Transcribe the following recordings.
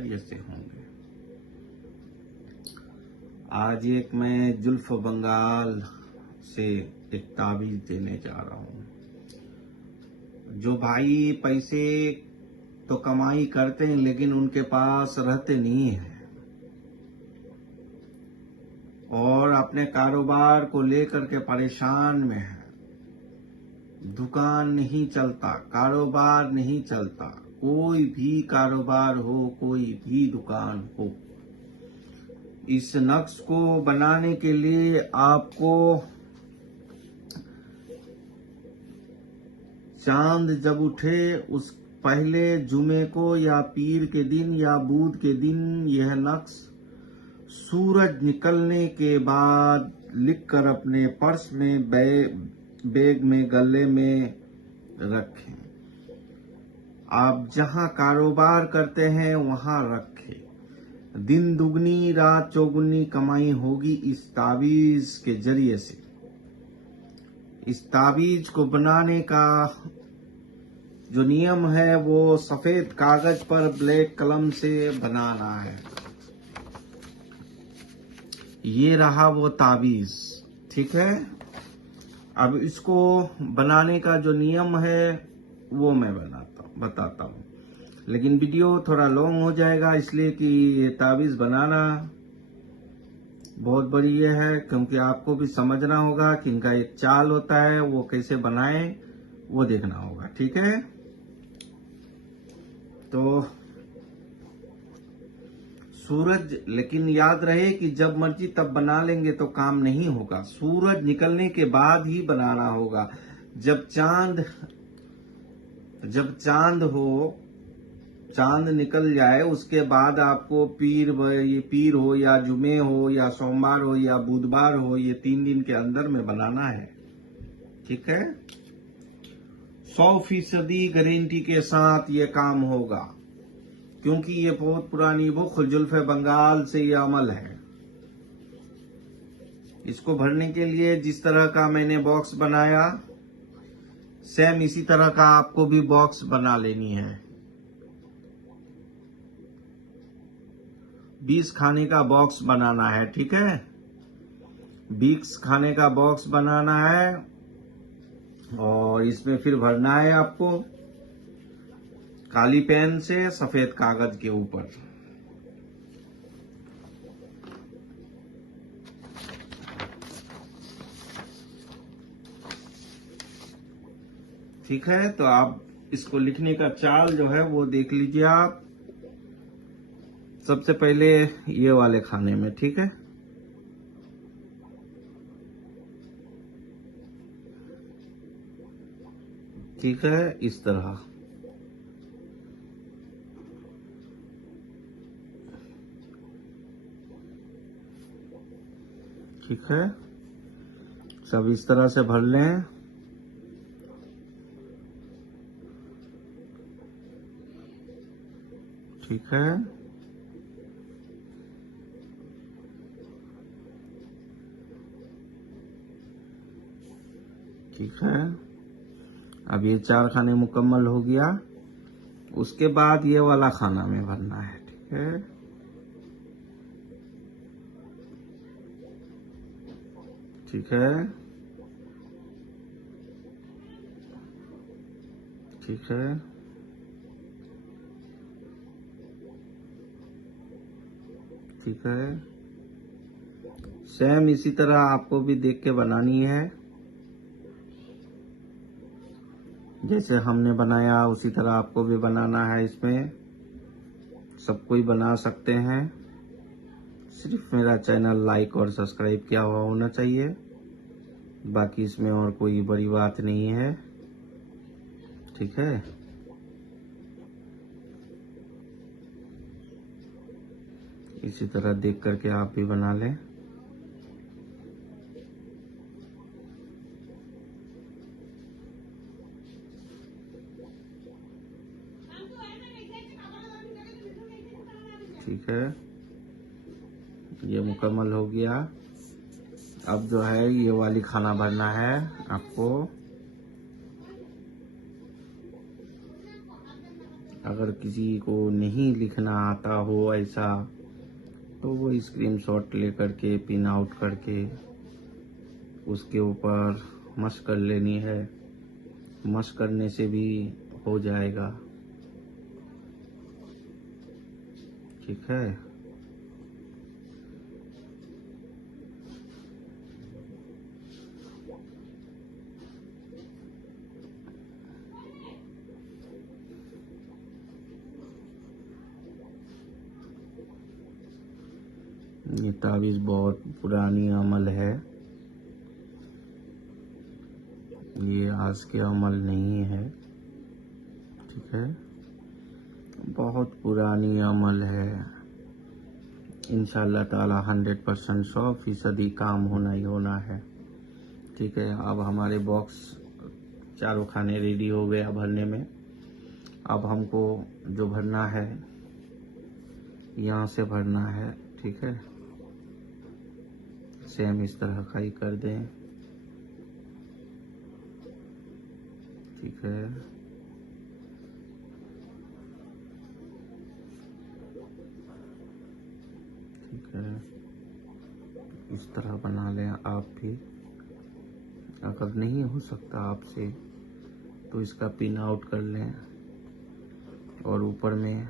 जरिए से होंगे। आज एक मैं जुल्फ बंगाल से एक ताबीज देने जा रहा हूं। जो भाई पैसे तो कमाई करते हैं लेकिन उनके पास रहते नहीं है और अपने कारोबार को लेकर के परेशान में है, दुकान नहीं चलता, कारोबार नहीं चलता, कोई भी कारोबार हो, कोई भी दुकान हो, इस नक्श को बनाने के लिए आपको चांद जब उठे उस पहले जुमे को या पीर के दिन या बुध के दिन यह नक्श सूरज निकलने के बाद लिखकर अपने पर्स में, बैग में, गले में रखें। आप जहां कारोबार करते हैं वहां रखें। दिन दुगनी रात चौगुनी कमाई होगी इस ताबीज के जरिए से। इस ताबीज को बनाने का जो नियम है वो सफेद कागज पर ब्लैक कलम से बनाना है। ये रहा वो ताबीज, ठीक है। अब इसको बनाने का जो नियम है वो मैं बताता हूँ, लेकिन वीडियो थोड़ा लॉन्ग हो जाएगा इसलिए कि ये ताबीज बनाना बहुत बड़ी ये है, क्योंकि आपको भी समझना होगा कि इनका एक चाल होता है, वो कैसे बनाए वो देखना होगा, ठीक है। तो सूरज, लेकिन याद रहे कि जब मर्जी तब बना लेंगे तो काम नहीं होगा, सूरज निकलने के बाद ही बनाना होगा। जब चांद हो, चांद निकल जाए उसके बाद आपको पीर हो या जुमे हो या सोमवार हो या बुधवार हो, ये 3 दिन के अंदर में बनाना है, ठीक है। 100% गारंटी के साथ ये काम होगा, क्योंकि ये बहुत पुरानी वो जुल्फ बंगाल से ये अमल है। इसको भरने के लिए जिस तरह का मैंने बॉक्स बनाया, सेम इसी तरह का आपको भी बॉक्स बना लेनी है। 20 खाने का बॉक्स बनाना है, ठीक है। 20 खाने का बॉक्स बनाना है और इसमें फिर भरना है आपको काली पेन से सफेद कागज के ऊपर। ठीक है, तो आप इसको लिखने का चाल जो है वो देख लीजिए आप। सबसे पहले ये वाले खाने में, ठीक है। ठीक है, इस तरह। ठीक है, सब इस तरह से भर लें। ठीक है, ठीक है। अब ये 4 खाने मुकम्मल हो गया। उसके बाद ये वाला खाना में भरना है, ठीक है। ठीक है, ठीक है, ठीक है। सेम इसी तरह आपको भी देख के बनानी है, जैसे हमने बनाया उसी तरह आपको भी बनाना है। इसमें सब कोई बना सकते हैं, सिर्फ मेरा चैनल लाइक और सब्सक्राइब किया हुआ होना चाहिए। बाकी इसमें और कोई बड़ी बात नहीं है, ठीक है। इसी तरह देख करके आप भी बना लें। ठीक है, ये मुकम्मल हो गया। अब जो है ये वाली खाना भरना है आपको। अगर किसी को नहीं लिखना आता हो ऐसा, तो वो स्क्रीनशॉट लेकर के पिन आउट करके उसके ऊपर मश कर लेनी है। मश करने से भी हो जाएगा, ठीक है। ये तावीज़ बहुत पुरानी अमल है, ये आज के अमल नहीं है, ठीक है। बहुत पुरानी अमल है। इंशाअल्लाह ताला 100% 100% काम होना ही होना है, ठीक है। अब हमारे बॉक्स चारों खाने रेडी हो गया भरने में। अब हमको जो भरना है यहाँ से भरना है, ठीक है। सेम इस तरह का ही कर दें, ठीक है। ठीक है, इस तरह बना लें आप भी। अगर नहीं हो सकता आपसे तो इसका पिन आउट कर लें और ऊपर में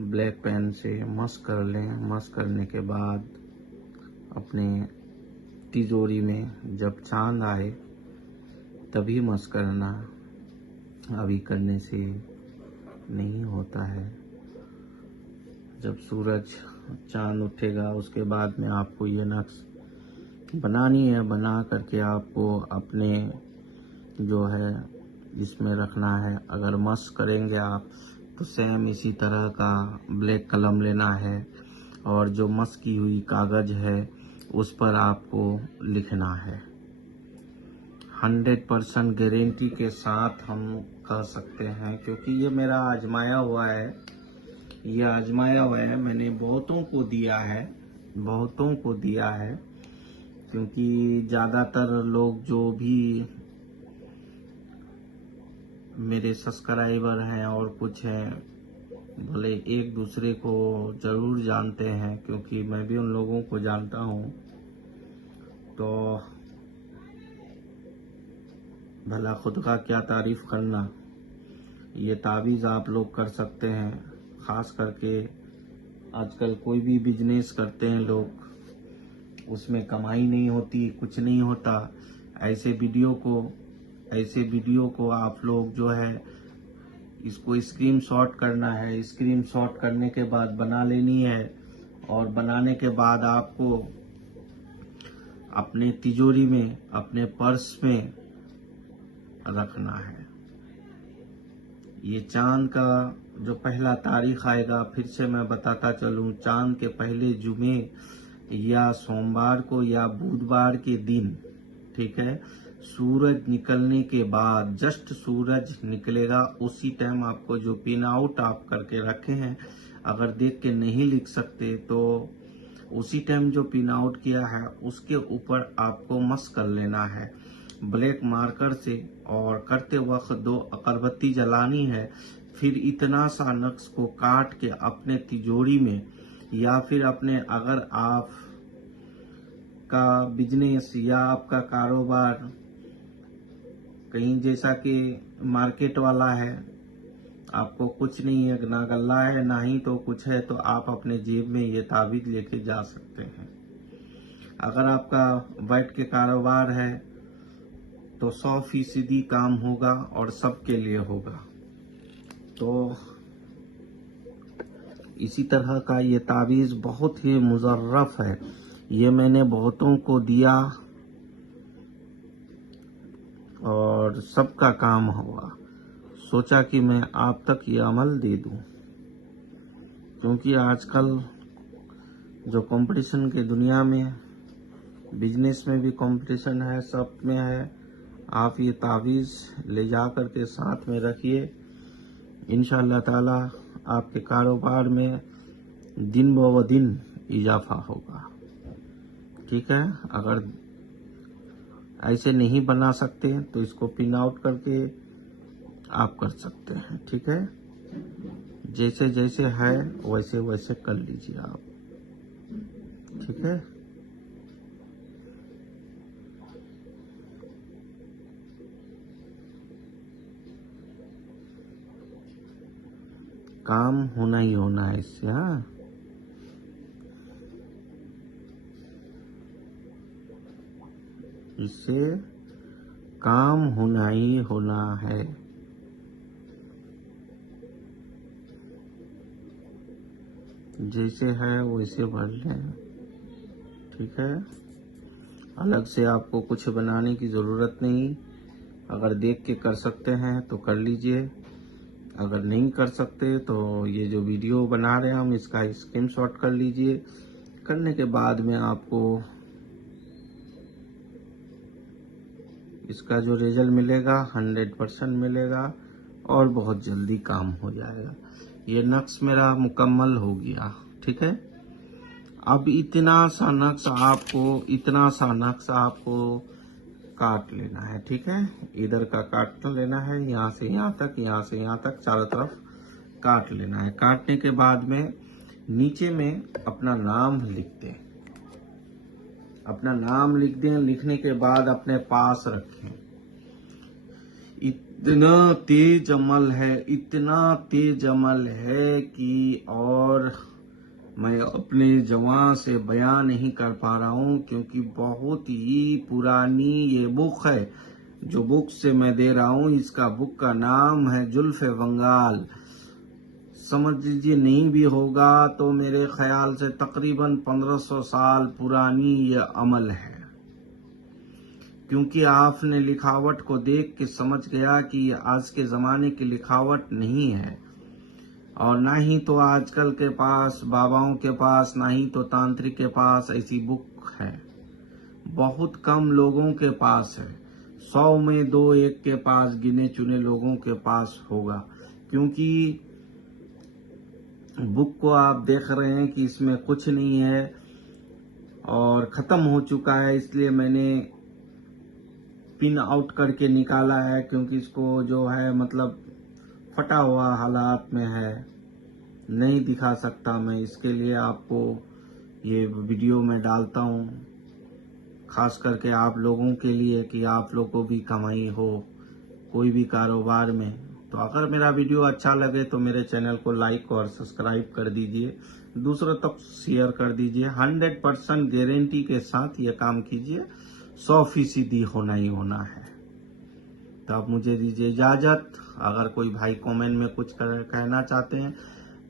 ब्लैक पेन से मश कर लें। मश करने के बाद अपने तिजोरी में जब चांद आए तभी मश करना, अभी करने से नहीं होता है। जब सूरज चांद उठेगा उसके बाद में आपको ये नक्श बनानी है। बना करके आपको अपने जो है इसमें रखना है। अगर मश करेंगे आप तो सेम इसी तरह का ब्लैक कलम लेना है और जो मश की हुई कागज है उस पर आपको लिखना है। 100% गारंटी के साथ हम कह सकते हैं, क्योंकि ये मेरा आजमाया हुआ है। ये आजमाया हुआ है, मैंने बहुतों को दिया है, बहुतों को दिया है। क्योंकि ज़्यादातर लोग जो भी मेरे सब्सक्राइबर हैं और कुछ हैं, भले एक दूसरे को ज़रूर जानते हैं, क्योंकि मैं भी उन लोगों को जानता हूँ। तो भला खुद का क्या तारीफ करना। ये तावीज़ आप लोग कर सकते हैं। ख़ास करके आजकल कोई भी बिजनेस करते हैं लोग, उसमें कमाई नहीं होती, कुछ नहीं होता। ऐसे वीडियो को आप लोग जो है इसको स्क्रीनशॉट करना है। स्क्रीनशॉट करने के बाद बना लेनी है और बनाने के बाद आपको अपने तिजोरी में, अपने पर्स में रखना है। ये चांद का जो पहला तारीख आएगा, फिर से मैं बताता चलूं, चांद के पहले जुमे या सोमवार को या बुधवार के दिन, ठीक है। सूरज निकलने के बाद, जस्ट सूरज निकलेगा उसी टाइम आपको जो पिन आउट आप करके रखे हैं, अगर देख के नहीं लिख सकते तो उसी टाइम जो पिन आउट किया है उसके ऊपर आपको मश कर लेना है ब्लैक मार्कर से। और करते वक्त 2 अगरबत्ती जलानी है। फिर इतना सा नक्श को काट के अपने तिजोरी में, या फिर अपने, अगर आप का बिजनेस या आपका कारोबार कहीं जैसा कि मार्केट वाला है, आपको कुछ नहीं है, ना गल्ला है ना ही तो कुछ है, तो आप अपने जेब में ये ताबीज लेके जा सकते हैं। अगर आपका बैठ के कारोबार है तो 100% काम होगा और सबके लिए होगा। तो इसी तरह का ये ताबीज बहुत ही मुजर्रफ है। ये मैंने बहुतों को दिया और सबका काम हुआ। सोचा कि मैं आप तक ये अमल दे दूं, क्योंकि आजकल जो कंपटीशन के दुनिया में, बिजनेस में भी कंपटीशन है, सब में है। आप ये तावीज़ ले जा कर के साथ में रखिए। इंशाअल्लाह ताला आपके कारोबार में दिन ब दिन इजाफा होगा, ठीक है। अगर ऐसे नहीं बना सकते तो इसको पिन आउट करके आप कर सकते हैं, ठीक है। जैसे जैसे है वैसे वैसे कर लीजिए आप, ठीक है। काम होना ही होना है इससे, हाँ। इससे काम होना ही होना है। जैसे है वैसे भर लें, ठीक है। अलग से आपको कुछ बनाने की ज़रूरत नहीं। अगर देख के कर सकते हैं तो कर लीजिए, अगर नहीं कर सकते तो ये जो वीडियो बना रहे हैं हम, इसका स्क्रीनशॉट कर लीजिए। करने के बाद में आपको इसका जो रिजल्ट मिलेगा 100% मिलेगा और बहुत जल्दी काम हो जाएगा। ये नक्श मेरा मुकम्मल हो गया, ठीक है। अब इतना सा नक्श आपको काट लेना है, ठीक है। इधर का काट लेना है, यहाँ से यहाँ तक, यहाँ से यहाँ तक, चारों तरफ काट लेना है। काटने के बाद में नीचे में अपना नाम लिख दें। अपना नाम लिख दें, लिखने के बाद अपने पास रखें। इतना तेज अमल है, इतना तेज अमल है कि और मैं अपने ज़बान से बयान नहीं कर पा रहा हूँ, क्योंकि बहुत ही पुरानी ये बुक है जो बुक से मैं दे रहा हूँ। इसका बुक का नाम है जुल्फ़े बंगाल। समझ लीजिए, नहीं भी होगा तो मेरे ख्याल से तकरीबन 1500 साल पुरानी ये अमल है, क्योंकि आपने लिखावट को देख के समझ गया कि ये आज के ज़माने की लिखावट नहीं है, और ना ही तो आजकल के पास बाबाओं के पास, ना ही तो तांत्रिक के पास ऐसी बुक है। बहुत कम लोगों के पास है, 100 में 2-1 के पास, गिने चुने लोगों के पास होगा। क्योंकि बुक को आप देख रहे हैं कि इसमें कुछ नहीं है और ख़त्म हो चुका है, इसलिए मैंने पिन आउट करके निकाला है, क्योंकि इसको जो है मतलब फटा हुआ हालात में है, नहीं दिखा सकता मैं। इसके लिए आपको ये वीडियो में डालता हूँ, खास करके आप लोगों के लिए, कि आप लोगों को भी कमाई हो कोई भी कारोबार में। तो अगर मेरा वीडियो अच्छा लगे तो मेरे चैनल को लाइक और सब्सक्राइब कर दीजिए, दूसरों तक शेयर कर दीजिए। 100% गारंटी के साथ ये काम कीजिए, 100% होना ही होना है। तो आप मुझे दीजिए इजाज़त। अगर कोई भाई कमेंट में कुछ कहना चाहते हैं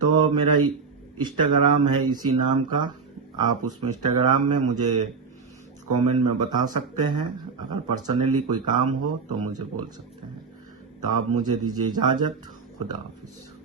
तो मेरा इंस्टाग्राम है इसी नाम का, आप उसमें इंस्टाग्राम में मुझे कमेंट में बता सकते हैं। अगर पर्सनली कोई काम हो तो मुझे बोल सकते हैं। तो आप मुझे दीजिए इजाज़त। खुदा हाफिज़।